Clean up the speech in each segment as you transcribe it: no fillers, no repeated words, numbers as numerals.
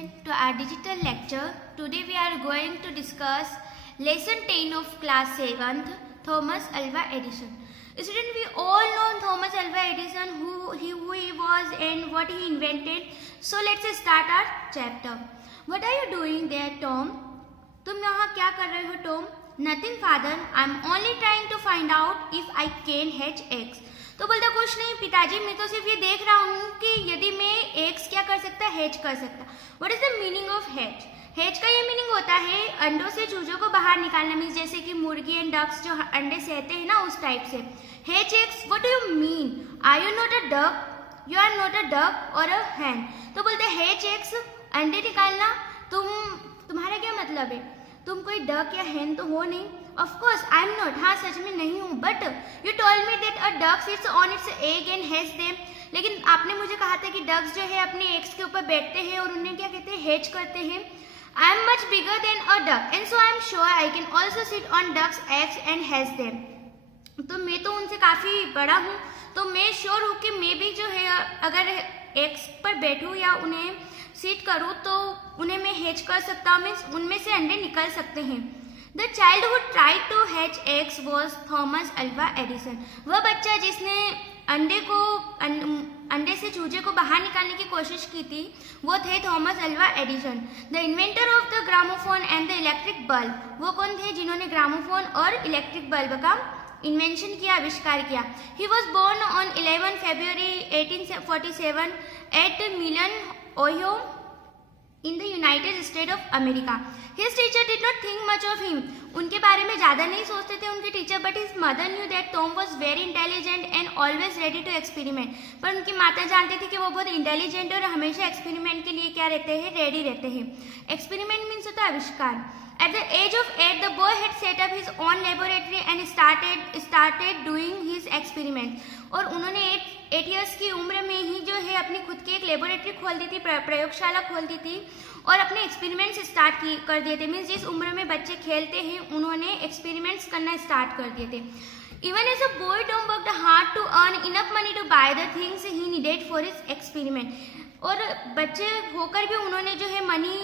attention to our digital lecture. Today we are going to discuss lesson 10 of class 7th, Thomas Alva Edison. Student, we all know Thomas Alva Edison, who he was and what he invented. So let's start our chapter. What are you doing there, Tom? तुम यहाँ क्या कर रहे हो, Tom? Nothing, father. I'm only trying to find out if I can hatch eggs. तो बोलता कुछ नहीं पिताजी, मैं तो सिर्फ ये देख रहा हूँ कि यदि मैं एग्स क्या कर सकता, हैच कर सकता. What is the meaning of hatch? Hatch का ये मीनिंग होता है अंडों से चूजों को बाहर निकालना. मीन्स जैसे कि मुर्गी एंड डक्स जो अंडे सहते हैं ना, उस टाइप से. Hatch eggs, what do you mean? Are you not a duck? You are not a duck or a हैन. तो बोलते हैच एग्स, अंडे निकालना. तुम्हारा क्या मतलब है? तुम कोई डक या हैन तो हो नहीं. Of course, I am not. हाँ, सच में नहीं हूँ. But you told me that a duck sits on its egg and hatches them. लेकिन आपने मुझे कहा था कि डक्स जो है अपने एग्स के ऊपर बैठते हैं और उन्हें क्या कहते हैं, हैच करते हैं. I am much bigger than a duck, and so I am sure I can also sit on ducks' eggs and hatch them. तो मैं तो उनसे काफी बड़ा हूँ, तो मैं श्योर हूँ कि मैं भी जो है अगर एग्स पर बैठूँ या उन्हें सीट करूँ तो उन्हें मैं हैच कर सकता हूँ. मीन्स उनमें से अंडे निकल सकते हैं. The child who tried to hatch eggs was Thomas Alva Edison. वह बच्चा जिसने अंडे से चूजे को बाहर निकालने की कोशिश की थी, वो थे Thomas Alva Edison. The inventor of the gramophone and the electric bulb. वो कौन थे जिन्होंने ग्रामोफोन और इलेक्ट्रिक बल्ब का इन्वेंशन किया, आविष्कार किया. He was born on 11 February 1847 at Milan, Ohio, in the United States of America. His teacher did not think much of him. उनके बारे में ज़्यादा नहीं सोचते थे उनके teacher. But his mother knew that Tom was very intelligent and always ready to experiment. पर उनकी माता जानती थी कि वो बहुत इंटेलिजेंट और हमेशा एक्सपेरिमेंट के लिए क्या रहते हैं, रेडी रहते हैं. एक्सपेरिमेंट मीन्स होता है आविष्कार. At the age of 8, the boy had set up his own laboratory and started doing his experiments. और उन्होंने 8 इयर्स की उम्र में ही जो है अपनी खुद की एक लेबोरेटरी खोल दी थी, प्रयोगशाला खोल दी थी और अपने एक्सपेरिमेंट्स स्टार्ट कर दिए थे. मीन्स जिस उम्र में बच्चे खेलते हैं उन्होंने एक्सपेरिमेंट्स करना स्टार्ट कर दिए थे. Even as a boy, Tom worked hard to earn enough money to buy the things he needed for his experiment. और बच्चे होकर भी उन्होंने जो है मनी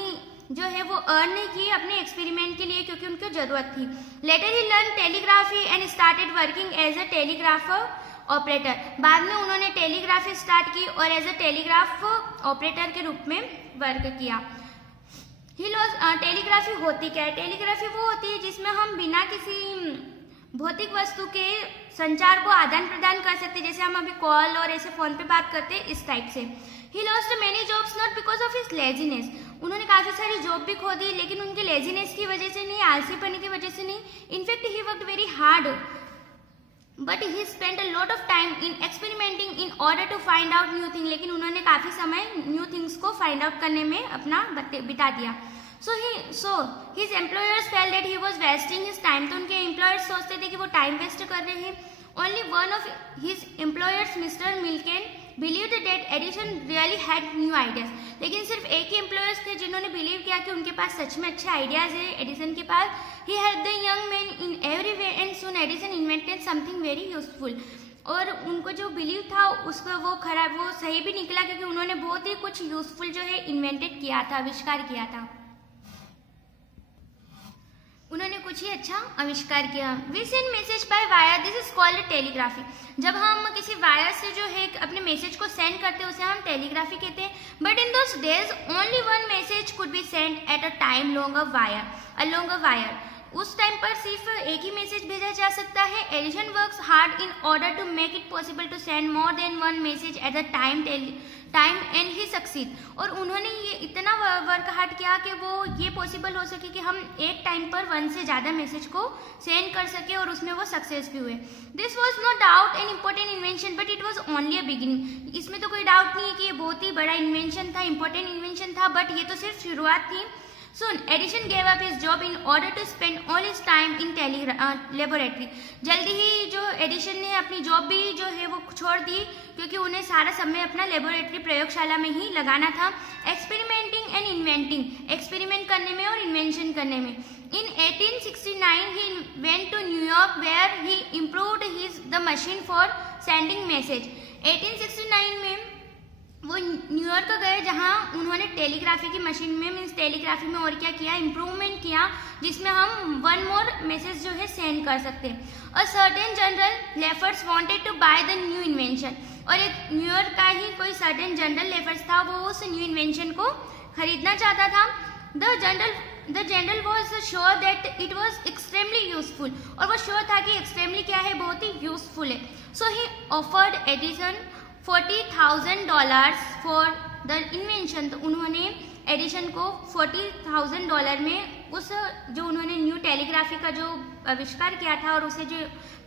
जो है वो अर्न नहीं की अपने एक्सपेरिमेंट के लिए, क्योंकि उनको जरूरत थी. लेटर ही learn telegraphy and started working as a telegrapher operator. बाद में उन्होंने टेलीग्राफी स्टार्ट की और एज अ टेलीग्राफ ऑपरेटर के रूप में वर्क किया. टेलीग्राफी होती क्या है? टेलीग्राफी वो होती है जिसमें हम बिना किसी भौतिक वस्तु के संचार को आदान प्रदान कर सकते, जैसे हम अभी कॉल और ऐसे फोन पे बात करते हैं, इस टाइप से. He lost many jobs not because of his laziness. उन्होंने काफी सारी जॉब भी खो दी, लेकिन उनके लेजीनेस की वजह से नहीं, आलसीपने की वजह से नहीं. In fact he worked very hard, but he spent a lot of time in experimenting in order to find out new things. लेकिन उन्होंने काफी समय न्यू थिंग्स को फाइंड आउट करने में अपना बिता दिया. So his employers felt that he was wasting his time. तो उनके एम्प्लॉयर्स सोचते थे कि वो टाइम वेस्ट कर रहे हैं. Only one of his employers, Mr. Milken, believed that Edison really had new ideas. लेकिन सिर्फ एक ही एम्प्लॉयर्स थे जिन्होंने बिलीव किया कि उनके पास सच में अच्छे आइडियाज है एडिसन के पास. He helped the young man in every way and soon Edison invented something very useful. और उनको जो बिलीव था उसको वो सही भी निकला, क्योंकि उन्होंने बहुत ही कुछ यूजफुल जो है इन्वेंटेड किया था, आविष्कार किया था. उन्होंने कुछ ही अच्छा आविष्कार किया. We send message by wire, this is called telegraphy. जब हम किसी वायर से जो है अपने मैसेज को सेंड करते हैं उसे हम टेलीग्राफी कहते हैं. But in those days only one message could be send at a time along a wire. उस टाइम पर सिर्फ एक ही मैसेज भेजा जा सकता है. Edison works hard in order to make it possible to send more than one message at the time and he succeed. और उन्होंने ये इतना वर्क हार्ड किया कि वो ये पॉसिबल हो सके कि हम एक टाइम पर 1 से ज़्यादा मैसेज को सेंड कर सके, और उसमें वो सक्सेस भी हुए. This was no doubt an important invention, but it was only a beginning. इसमें तो कोई डाउट नहीं है कि ये बहुत ही बड़ा इन्वेंशन था, इंपॉर्टेंट इन्वेंशन था, बट ये तो सिर्फ शुरुआत थी. Soon, Edison gave up his job in order to spend all his time in laboratory. जल्दी ही जो एडिशन ने अपनी जॉब भी जो है वो छोड़ दी, क्योंकि उन्हें सारा समय अपना लेबोरेटरी प्रयोगशाला में ही लगाना था. एक्सपेरिमेंटिंग एंड इन्वेंटिंग, एक्सपेरिमेंट करने में और इन्वेंशन करने में. In 1869, he went to New York where he improved the machine for sending message. 1869 में वो न्यूयॉर्क गए जहां उन्होंने टेलीग्राफी की मशीन में मीन्स टेलीग्राफी में और क्या किया, इम्प्रूवमेंट किया, जिसमें हम वन मोर मैसेज जो है सेंड कर सकते हैं। A certain general Lefferts wanted to buy the new invention, और एक न्यूयॉर्क का ही कोई सर्टेन जनरल लेफर्स था, वो उस न्यू इन्वेंशन को खरीदना चाहता था। The general was sure that it was extremely useful, और वो श्योर था कि एक्सट्रीमली क्या है, बहुत ही यूजफुल है। So he offered Edison $40,000 for the invention. तो उन्होंने एडिशन को $40,000 में उस जो उन्होंने न्यू टेलीग्राफी का जो आविष्कार किया था और उसे जो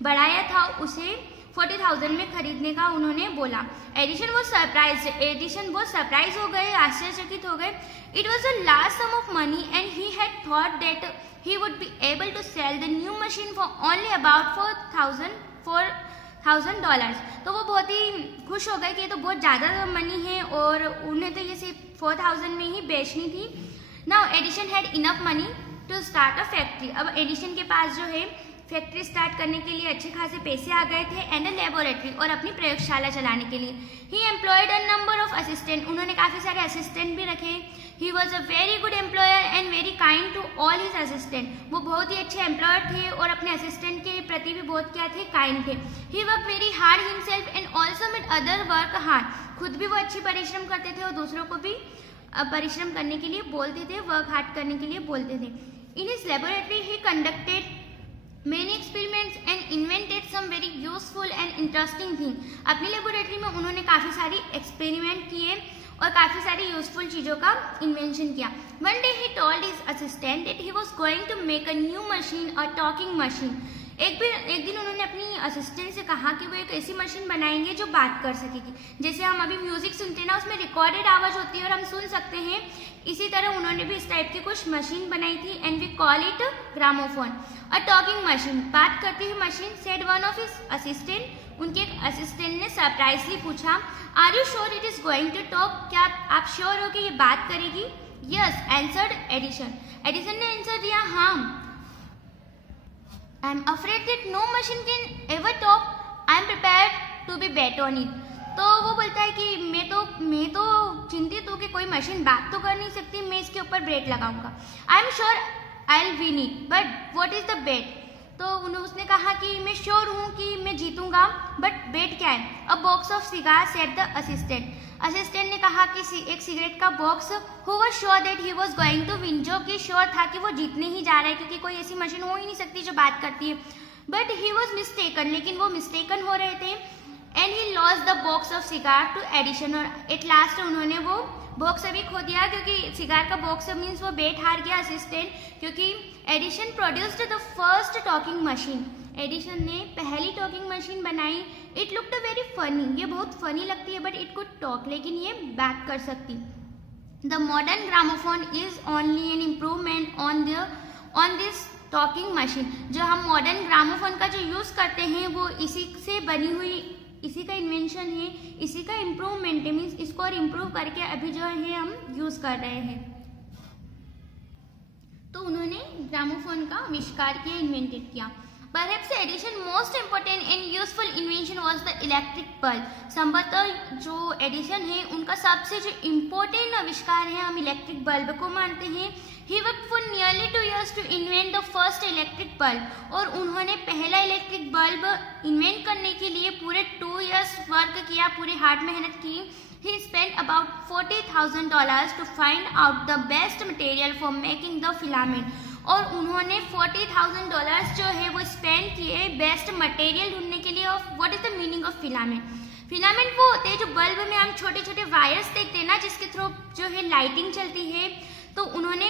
बढ़ाया था उसे 40,000 में खरीदने का उन्होंने बोला। एडिशन वो सरप्राइज हो गए, आश्चर्यचकित हो गए। It was a large sum of money and he had thought that he would be able to sell the new machine for only about $4,000। तो वो बहुत ही खुश हो गए कि ये तो बहुत ज़्यादा मनी है और उन्हें तो ये सिर्फ 4,000 में ही बेचनी थी। Now Edison had enough money to start a factory. अब एडिशन के पास जो है फैक्ट्री स्टार्ट करने के लिए अच्छे खासे पैसे आ गए थे, एंड अ लेबोरेटरी, और अपनी प्रयोगशाला चलाने के लिए। He employed a number of assistant, उन्होंने काफ़ी सारे असिस्टेंट भी रखे। He was a very good employer and very kind to all his assistant, वो बहुत ही अच्छे एम्प्लॉयर थे और अपने असिस्टेंट के प्रति भी बहुत क्या थे, काइंड थे। He work very hard himself and also made other work hard, खुद भी वो अच्छी परिश्रम करते थे और दूसरों को भी परिश्रम करने के लिए बोलते थे, वर्क हार्ड करने के लिए बोलते थे। In his laboratory he conducted many experiments and invented some very useful and interesting thing। अपनी लेबोरेटरी में उन्होंने काफ़ी सारी एक्सपेरिमेंट किए और काफ़ी सारी यूजफुल चीज़ों का इन्वेंशन किया। One day he told his assistant that he was going to make a new machine, a talking machine। एक दिन उन्होंने अपनी असिस्टेंट से कहा कि वो एक ऐसी मशीन बनाएंगे जो बात कर सकेगी। जैसे हम अभी म्यूजिक सुनते हैं ना, उसमें रिकॉर्डेड आवाज़ होती है और हम सुन सकते हैं, इसी तरह उन्होंने भी इस टाइप की कुछ मशीन बनाई थी। And we call it gramophone, a talking machine, बात करती हुई machine. Said one of his assistant, उनके एक असिस्टेंट ने सरप्राइजली पूछा, are you sure it is going to talk, क्या आप श्योर हो कि ये बात करेगी? यस आंसर्ड एडिसन, एडिसन ने आंसर दिया, हाँ। I am afraid that no machine can ever talk. I am prepared to be bet on it। तो वो बोलता है कि मैं तो चिंतित हूँ कि कोई मशीन बात तो कर नहीं सकती, मैं इसके ऊपर बेट लगाऊंगा। I am sure I'll win it, but what is the bet? तो उसने कहा कि मैं श्योर हूँ कि मैं जीतूंगा, बट बेट क्या है? A box of cigar, said the assistant. Assistant ने कहा कि एक सिगरेट का box. Who was sure that he was going to win, जो कि श्योर था कि वो जीतने ही जा रहा है, क्योंकि कोई ऐसी मशीन हो ही नहीं सकती जो बात करती है। बट ही वाज मिस्टेकन, लेकिन वो मिस्टेकन हो रहे थे। And he lost the box of cigar to Edison, और एट लास्ट उन्होंने वो बॉक्स अभी खो दिया, क्योंकि सिगार का बॉक्स मीन्स वो बेट हार गया असिस्टेंट, क्योंकि Edison produced the first talking machine. Edison ने पहली टॉकिंग मशीन बनाई। इट लुक्ड वेरी फनी, ये बहुत फनी लगती है, बट इट कुड टॉक, लेकिन ये बात कर सकती। The modern gramophone is only an improvement on this talking machine. जो हम मॉडर्न ग्रामोफोन का जो यूज़ करते हैं वो इसी से बनी हुई, इसी का इन्वेंशन है, इसी का इम्प्रूवमेंट है, मीन्स इसको और इम्प्रूव करके अभी जो है हम यूज़ कर रहे हैं। तो उन्होंने ग्रामोफोन का आविष्कार किया, इन्वेंटेड किया। Perhaps the addition most important and useful invention was the electric bulb। संभवतः जो एडिशन है उनका सबसे जो इम्पोर्टेंट आविष्कार है, हम इलेक्ट्रिक बल्ब को मानते हैं। He worked for nearly 2 years to invent the first electric bulb, और उन्होंने पहला इलेक्ट्रिक बल्ब इन्वेंट करने के लिए पूरे 2 years वर्क किया, पूरी हार्ड मेहनत की। He spent about $40,000 to find out the best material for making the filament। और उन्होंने $40,000 जो है वो स्पेंड किए बेस्ट मटेरियल ढूंढने के लिए। Of what is the meaning of filament? Filament वो होते हैं जो बल्ब में हम छोटे छोटे वायर्स देखते हैं ना, जिसके थ्रू जो है लाइटिंग चलती है। तो उन्होंने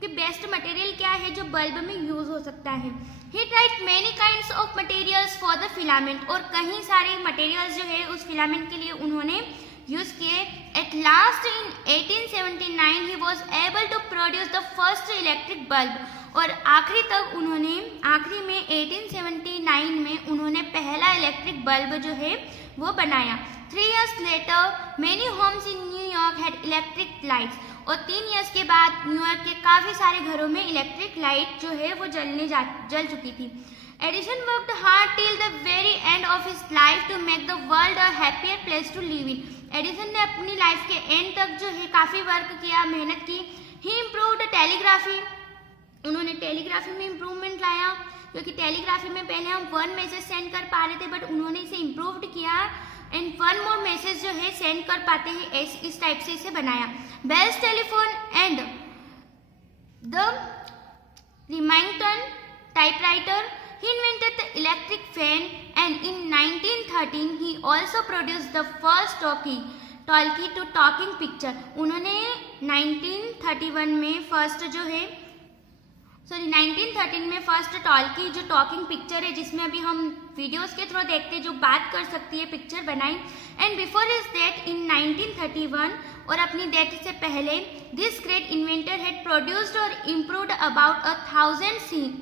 कि बेस्ट मटेरियल क्या है जो बल्ब में यूज हो सकता है। He tried many kinds of materials for the filament, और कहीं सारे मटेरियल्स जो है उस फिलामेंट के लिए उन्होंने यूज किए। At last in 1879 he was able to produce the first electric bulb, और आखिरी में 1879 में उन्होंने पहला इलेक्ट्रिक बल्ब जो है वो बनाया। 3 years later many homes in New York had electric lights, और 3 years के बाद न्यूयॉर्क के काफ़ी सारे घरों में इलेक्ट्रिक लाइट जो है वो जल चुकी थी। Edison worked hard till the very end of his life to make the world a happier place to live in. Edison ने अपनी लाइफ के एंड तक जो है काफी वर्क किया, मेहनत की. ही इम्प्रूव्ड टेलीग्राफी. उन्होंने टेलीग्राफी में इम्प्रूवमेंट लाया, क्योंकि टेलीग्राफी में पहले हम 1 मैसेज सेंड कर पा रहे थे, बट उन्होंने इसे इम्प्रूव्ड किया एंड 1 मोर मैसेज जो है सेंड कर पाते हैं, इस टाइप से इसे बनाया. Bell's telephone and the Remington typewriter. He invented the electric fan and in 1913 he also produced the first talkie to talking picture. उन्होंने 1913 में फर्स्ट टॉल्की जो टॉकिंग पिक्चर है, जिसमें अभी हम वीडियोस के थ्रू देखते हैं, जो बात कर सकती है, पिक्चर बनाई. And before his death in 1931, और अपनी डेथ से पहले, this great inventor had produced और इम्प्रूव्ड अबाउट 1000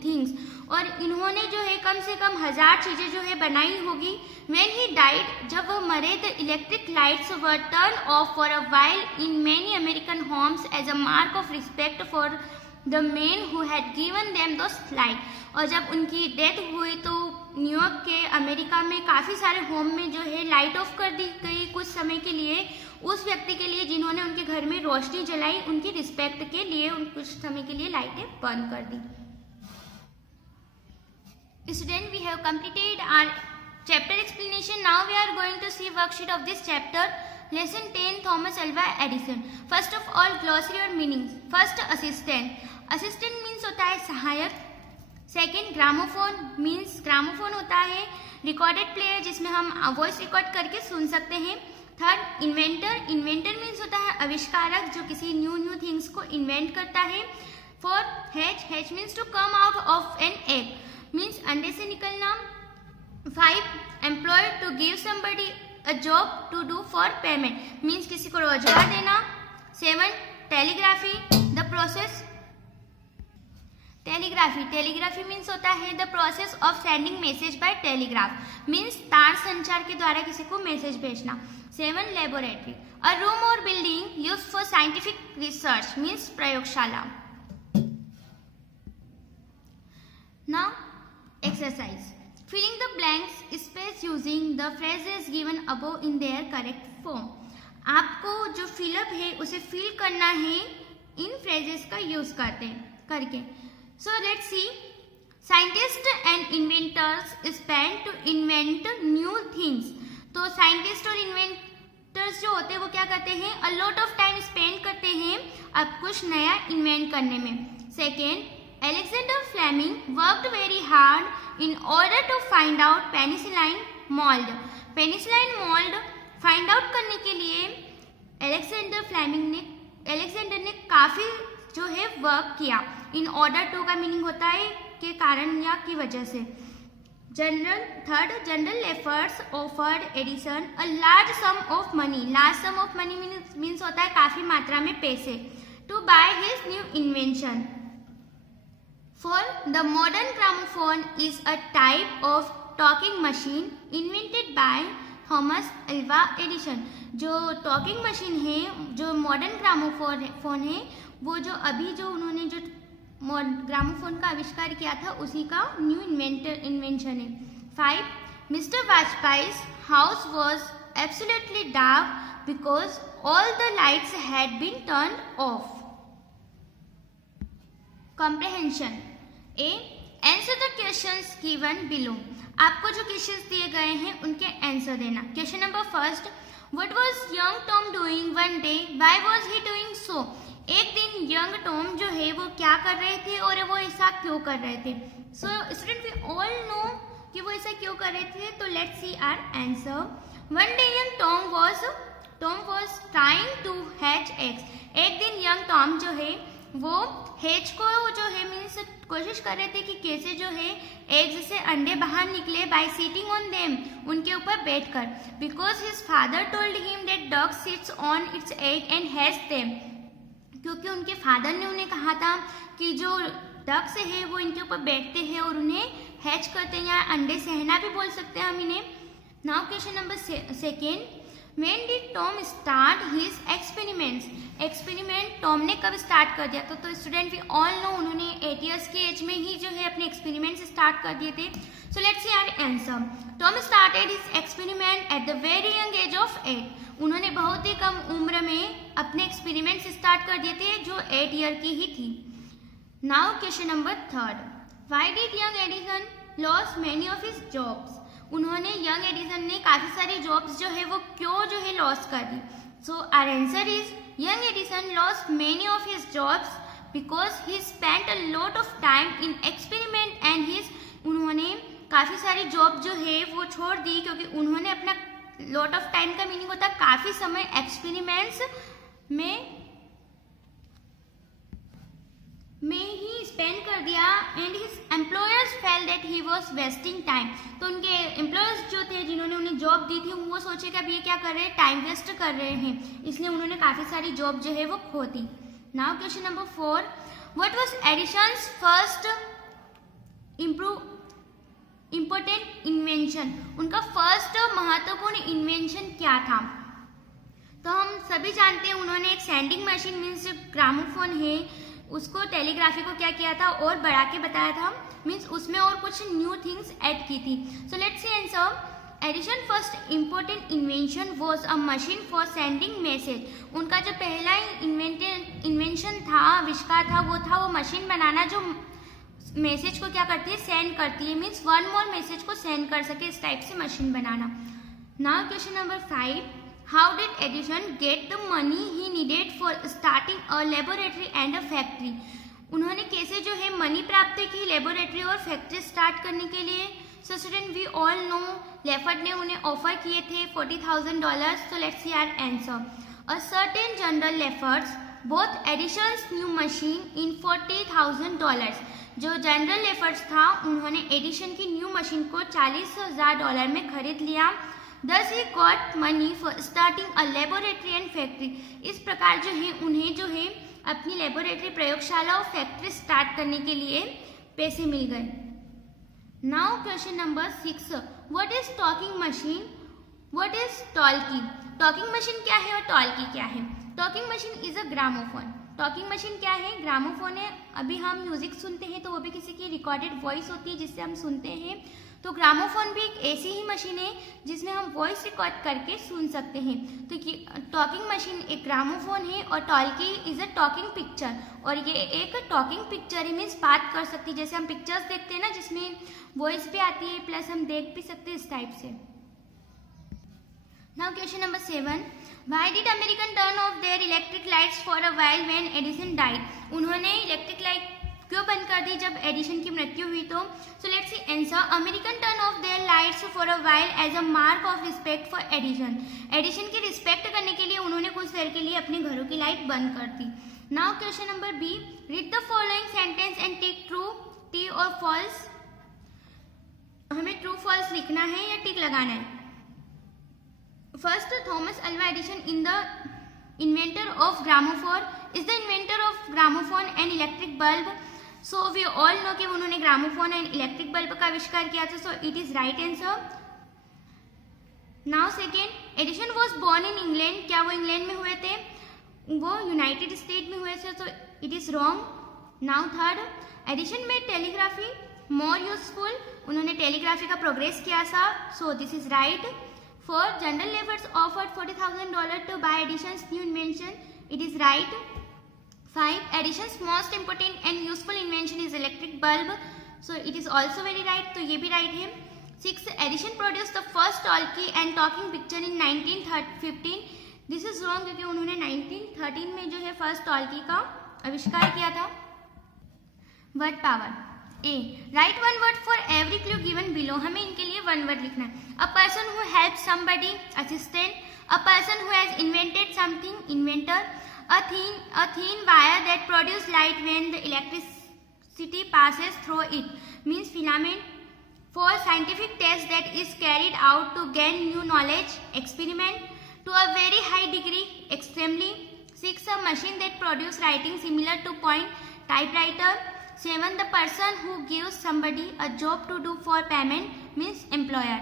थिंग्स. और इन्होंने जो है कम से कम 1000 चीजें जो है बनाई होगी. When he died, जब वो मरे, the electric lights were turned off for a while in many American homes as a mark of respect for the man who had given them those lights. और जब उनकी डेथ हुई तो New York के America में काफी सारे होम में जो है लाइट ऑफ कर दी गई कुछ समय के लिए, उस व्यक्ति के लिए जिन्होंने उनके घर में रोशनी जलाई, उनकी रिस्पेक्ट के लिए कुछ समय के लिए लाइटें बंद कर दी. Students, we have completed our chapter explanation. Now we are going to see worksheet of this chapter. Lesson 10, Thomas Alva Edison. First of all, glossary और meanings. First, assistant. Assistant means होता है सहायक. Second, gramophone means gramophone होता है recorded player, जिसमें हम voice record करके सुन सकते हैं. Third, inventor. इन्वेंटर मीन्स होता है आविष्कारक, जो किसी न्यू थिंग्स को इन्वेंट करता है. Fourth, hatch means to come out of an egg, means अंडे से निकलना. 5, employ, to give somebody a job to do for payment, means किसी को रोजगार देना. 7, telegraphy, the process. Telegraphy means होता है the process of sending message by telegraph, means तार संचार के द्वारा किसी को मैसेज भेजना. 7, laboratory, a room or building used for scientific research, means प्रयोगशाला. Now, exercise. Filling the blanks space using the phrases given above in their correct form. आपको जो फिलअप है उसे फिल करना है इन फ्रेजेस का यूज करके. So let's see. Scientists and inventors spend to invent new things. तो साइंटिस्ट और इन्वेंटर्स जो होते हैं वो क्या करते हैं, a lot of time spend करते हैं अब कुछ नया इन्वेंट करने में. Second, Alexander Fleming worked very hard in order to find out penicillin mold. Penicillin mold find out करने के लिए अलेक्जेंडर ने काफी जो है वर्क किया. In order to का मीनिंग होता है के कारण या की वजह से. General efforts offered Edison a large sum of money. Large sum of money means होता है काफी मात्रा में पैसे, to buy his new invention. For the modern gramophone is a type of talking machine invented by Thomas Alva Edison. जो talking machine है, जो modern gramophone है, वो जो अभी जो उन्होंने जो ग्रामोफोन का आविष्कार किया था उसी का न्यू इन्वेंशन है. 5, mister वाजपेयी's house was absolutely dark because all the lights had been turned off. Comprehension. A, answer the questions given below. आपको जो क्वेश्चंस दिए गए हैं उनके आंसर देना. Question number first, what was young Tom doing one day? Why was he doing so? एक दिन young Tom जो है वो क्या कर रहे थे और वो ऐसा क्यों कर रहे थे. So student, we all know कि वो ऐसा क्यों कर रहे थे. तो let's see our answer. One day young Tom was trying to hatch eggs. एक दिन यंग टॉम जो है वो हैच को जो है मीन्स कोशिश कर रहे थे कि कैसे जो है एग्स से अंडे बाहर निकले बाय सिटिंग ऑन देम, उनके ऊपर बैठकर. Because his father told him that dog sits on it's egg and has them. क्योंकि उनके फादर ने उन्हें कहा था कि जो डक्स है वो इनके ऊपर बैठते हैं और उन्हें हैच करते हैं, या अंडे सहना भी बोल सकते हैं हम इन्हें. Now question number second, When did Tom start his experiments? Experiment Tom ने कब स्टार्ट कर दिया? तो स्टूडेंट वी ऑल नो उन्होंने 8 ईयर्स की एज में ही जो है अपने एक्सपेरिमेंट्स स्टार्ट कर दिए थे. So let's see our answer. Tom started his experiment at the very young age of 8. उन्होंने बहुत ही कम उम्र में अपने एक्सपेरिमेंट्स स्टार्ट कर दिए थे जो 8 ईयर की ही थी. Now question number 3. Why did young Edison loss many of his jobs? उन्होंने यंग एडिसन ने काफी सारी जॉब्स जो है वो क्यों जो है लॉस कर दी? So our answer is young Edison lost many of his jobs because he spent a lot of time in experiment and his उन्होंने काफी सारी जॉब जो है वो छोड़ दी क्योंकि उन्होंने अपना lot of time का मीनिंग होता है काफी समय एक्सपेरिमेंट्स में ही स्पेंड कर दिया. And his employers felt that he was wasting time. तो उनके एम्प्लॉयर्स जो थे जिन्होंने उन्हें जॉब दी थी वो सोचे कि अब ये क्या कर रहे हैं, टाइम वेस्ट कर रहे हैं, इसलिए उन्होंने काफी सारी जॉब जो है वो खो दी. Now question number 4. What was Edison's first important invention? उनका फर्स्ट महत्वपूर्ण इन्वेंशन क्या था? तो हम सभी जानते हैं उन्होंने एक सेंडिंग मशीन मीन्स ग्रामोफोन है उसको टेलीग्राफी को क्या किया था और बढ़ा के बताया था, मीन्स उसमें और कुछ न्यू थिंग्स ऐड की थी. So let's see answer. Edison first important invention was a machine for sending message. उनका जो पहला इन्वेंशन था, आविष्कार था, वो था वो मशीन बनाना जो मैसेज को क्या करती है, सेंड करती है, मीन्स वन मोर मैसेज को सेंड कर सके, इस टाइप से machine banana. Now question number 5. How did Edison get the money he needed for starting a laboratory and a factory? उन्होंने कैसे जो है मनी प्राप्त की लेबोरेटरी और फैक्ट्री स्टार्ट करने के लिए? So student we all know Lefferts ने उन्हें ऑफर किए थे $40,000. So let's see our answer. A certain general Lefferts bought Edison's new machine in $40,000. जो जनरल लेफर्ट्स था उन्होंने एडिशन की न्यू मशीन को $40,000 में खरीद लिया. Thus he got money for starting a laboratory and factory. इस प्रकार जो है उन्हें जो है अपनी लेबोरेटरी प्रयोगशाला और फैक्ट्री स्टार्ट करने के लिए पैसे मिल गए. Now question number 6. What is talking machine? What is talkie? Talking machine क्या है और टॉल्की क्या है? Talking machine is a gramophone. Talking machine क्या है? ग्रामोफोन है. अभी हम म्यूजिक सुनते हैं तो वो भी किसी की रिकॉर्डेड वॉइस होती है जिससे हम सुनते हैं. तो ग्रामोफोन भी एक ऐसी ही मशीन है जिसमें हम वॉइस रिकॉर्ड करके सुन सकते हैं. तो टॉकिंग मशीन एक ग्रामोफोन है और टॉल्की इज अ टॉकिंग पिक्चर. और ये एक टॉकिंग पिक्चर है, मीन्स बात कर सकती है, जैसे हम पिक्चर्स देखते हैं ना जिसमें वॉइस भी आती है प्लस हम देख भी सकते हैं, इस टाइप से. Now question number 7. Why did American turn off their electric lights for a while when Edison died? उन्होंने इलेक्ट्रिक लाइट क्यों बंद कर दी जब एडिशन की मृत्यु हुई? तो so let's see answer. American turn off their lights for a while as a mark of respect for Edison. Edison की रिस्पेक्ट करने के लिए उन्होंने कुछ देर के लिए अपने घरों की लाइट बंद कर दी. Now question number B. Read the following sentence and tick true, T और फॉल्स. हमें ट्रू फॉल्स लिखना है या टिक लगाना है. First, Thomas Alva Edison in the inventor of gramophone is the inventor of gramophone and electric bulb. So we all know कि उन्होंने gramophone and electric bulb का आविष्कार किया था. So it is right answer. Now second, Edison was born in England. क्या वो England में हुए थे? वो यूनाइटेड स्टेट में हुए थे. सो it is wrong. Now third, Edison made telegraphy more useful. उन्होंने टेलीग्राफी का प्रोग्रेस किया था. So this is right. Four, general laborers offered $40,000 to buy Edison's new invention. It is right. 5, Edison's most important and useful invention is electric bulb. So it is also very right. तो ये भी right है. 6, Edison produced the first talkie and talking picture in 1915. This is wrong क्योंकि उन्होंने 1913 में जो है first टॉल्की का आविष्कार किया था. Word power. A. Write one word for every clue given below. हमें इनके लिए one word लिखना है. A person who helps somebody, assistant. A person who has invented something, inventor. A thin wire that produces light when the electricity passes through it, means filament. 4, scientific test that is carried out to gain new knowledge, experiment. To a very high degree, extremely. 6, a machine that produces writing similar to point, typewriter. 7, the person who gives somebody a job to do for payment, means employer.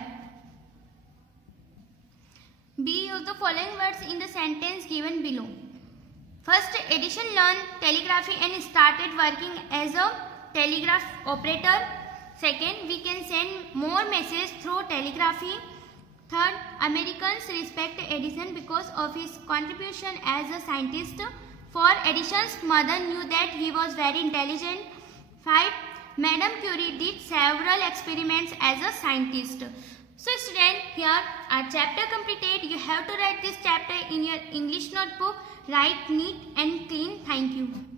B. Use the following words in the sentence given below. First, Edison learned telegraphy and started working as a telegraph operator. Second, we can send more messages through telegraphy. Third, Americans respect Edison because of his contribution as a scientist. Four, Edison's mother knew that he was very intelligent. 5, Madame Curie did several experiments as a scientist. So student, here our chapter completed. You have to write this chapter in your English notebook. Write neat and clean. Thank you.